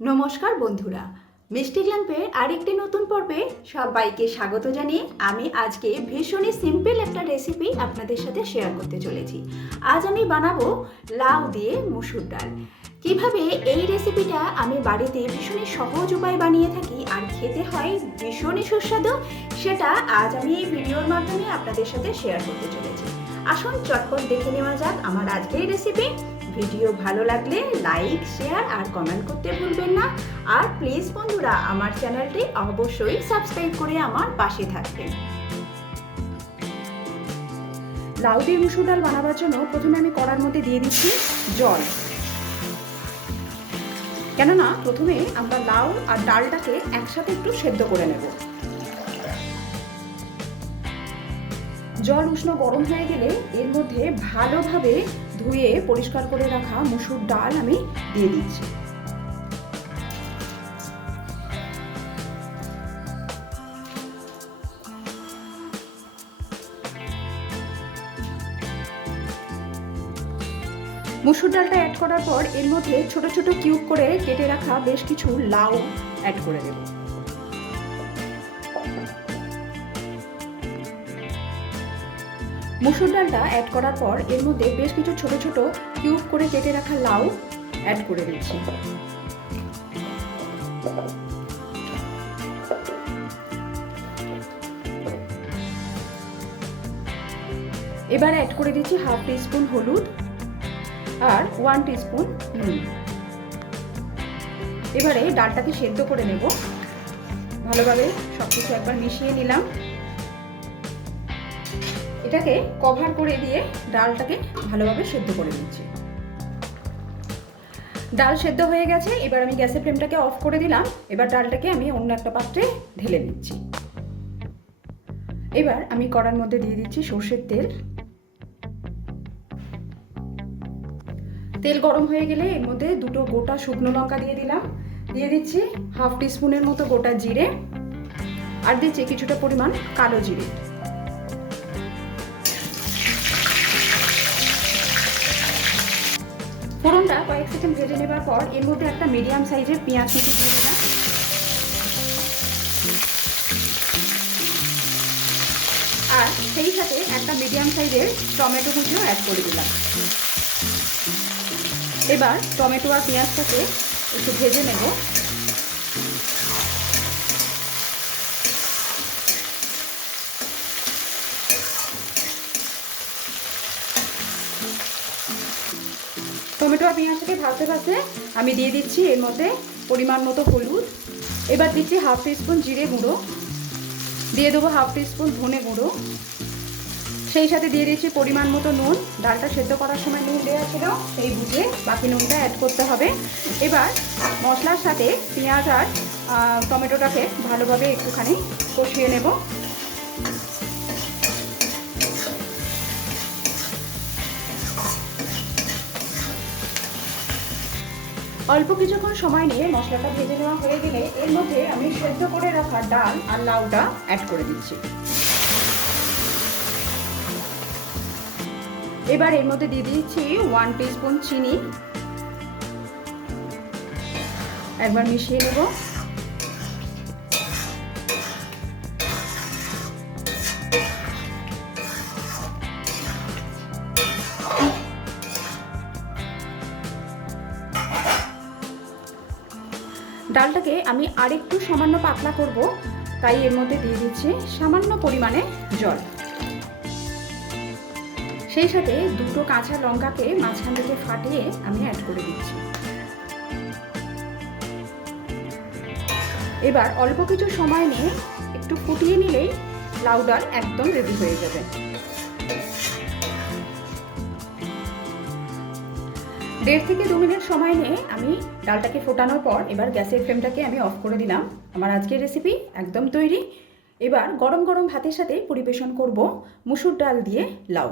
নমস্কার বন্ধুরা, মিষ্টি ল্যাম্পের আরেকটি নতুন পর্বে সবাইকে স্বাগত জানিয়ে আমি আজকে ভীষণই সিম্পল একটা রেসিপি আপনাদের সাথে শেয়ার করতে চলেছি। আজ আমি বানাবো লাউ দিয়ে মুসুর ডাল। কিভাবে এই রেসিপিটা আমি বাড়িতে ভীষণই সহজ উপায় বানিয়ে থাকি আর খেতে হয় ভীষণই সুস্বাদু, সেটা আজ আমি এই ভিডিওর মাধ্যমে আপনাদের সাথে শেয়ার করতে চলেছি। আসুন চটপট দেখে নেওয়া যাক আমার আজকের রেসিপি। ভিডিও ভালো লাগলে লাইক, শেয়ার আর কমেন্ট করতে ভুলবেন না। আর প্লিজ বন্ধুরা, আমার চ্যানেলটি অবশ্যই সাবস্ক্রাইব করে আমার পাশে থাকবেন। লাউ দিয়ে মুসুর ডাল বানাবার জন্য প্রথমে আমি কড়ার মধ্যে দিয়ে দিচ্ছি জল, কেননা প্রথমে আমরা লাউ আর ডালটাকে একসাথে একটু সেদ্ধ করে নেব। জল উষ্ণ গরম হয়ে গেলে এর মধ্যে ভালোভাবে ধুয়ে পরিষ্কার করে রাখা মুসুর ডাল আমি দিয়ে দিচ্ছি। মুসুর ডালটা অ্যাড করার পর এর মধ্যে ছোট ছোট কিউব করে কেটে রাখা বেশ কিছু লাউ অ্যাড করে দেব। মুসুর ডালটা অ্যাড করার পর এর মধ্যে বেশ কিছু ছোট ছোট কিউব করে কেটে রাখা লাউ অ্যাড করে দিচ্ছি। এবার অ্যাড করে দিচ্ছি হাফ টিস্পুন হলুদ আর 1 টিস্পুন নুন। এবারে ডালটাকে সেদ্ধ করে নেব। ভালোভাবে সবকিছু একবার মিশিয়ে নিলাম। এটাকে কভার করে দিয়ে ডালটাকে ভালোভাবে সেদ্ধ করে নিচ্ছি। ডাল সেদ্ধ হয়ে গেছে, এবার আমি গ্যাসের ফ্লেমটাকে অফ করে দিলাম। এবার ডালটাকে আমি অন্য একটা পাত্রে ঢেলে নিচ্ছি। এবার আমি কড়ার মধ্যে দিয়ে দিচ্ছি সর্ষের তেল। তেল গরম হয়ে গেলে এর মধ্যে দুটো গোটা শুকনো লঙ্কা দিয়ে দিলাম। দিয়ে দিচ্ছি হাফ টিস্পুনের মতো গোটা জিরে আর দিচ্ছি কিছুটা পরিমাণ কালো জিরে। ফোড়নটা কয়েক সেকেন্ড ভেজে নেবার পর এর মধ্যে একটা মিডিয়াম সাইজের পেঁয়াজ কুচি দিয়ে দিলাম। আর সেই সাথে একটা মিডিয়াম সাইজের টমেটো কুচিও অ্যাড করে দিলাম। এবার টমেটো আর পেঁয়াজটাকে একটু ভেজে নেব। টমেটো আর পেঁয়াজটাকে ভাজতে ভাজতে আমি দিয়ে দিচ্ছি এর মধ্যে পরিমাণ মতো হলুদ। এবার দিচ্ছি হাফ টিস্পুন জিরে গুঁড়ো, দিয়ে দেবো হাফ টিস্পুন ধনে গুঁড়ো, সেই সাথে দিয়ে দিচ্ছি পরিমাণ মতো নুন। ডালটা সেদ্ধ করার সময় নুন দেওয়া ছিল, সেই বুঝে বাকি নুনটা অ্যাড করতে হবে। এবার মশলার সাথে পেঁয়াজ আর টমেটোটাকে ভালোভাবে একটুখানি কষিয়ে নেব। অল্প কিছুক্ষণ সময় নিয়ে মশলাটা ভেজে নেওয়া হয়ে গেলে এর মধ্যে আমি সেদ্ধ করে রাখা ডাল আর লাউটা অ্যাড করে দিচ্ছি। এবার এর মধ্যে দিয়ে দিচ্ছি 1 টিস্পুন চিনি। একবার মিশিয়ে নেব। ডালটাকে আমি আরেকটু সামান্য পাতলা করব, তাই এর মধ্যে দিয়ে দিচ্ছি সামান্য পরিমাণে জল। সেই সাথে দুটো কাঁচা লঙ্কাকে মাঝখান থেকে ফাটিয়ে আমি অ্যাড করে দিচ্ছি। এবার অল্প কিছু সময় নিয়ে একটু ফুটিয়ে নিলেই লাউ ডাল একদম রেডি হয়ে যাবে। 1.5 থেকে 2 মিনিট সময় নিয়ে আমি ডালটাকে ফোটানোর পর এবার গ্যাসের ফ্লেমটাকে আমি অফ করে দিলাম। আমার আজকের রেসিপি একদম তৈরি। এবার গরম গরম ভাতের সাথে পরিবেশন করব মুসুর ডাল দিয়ে লাউ।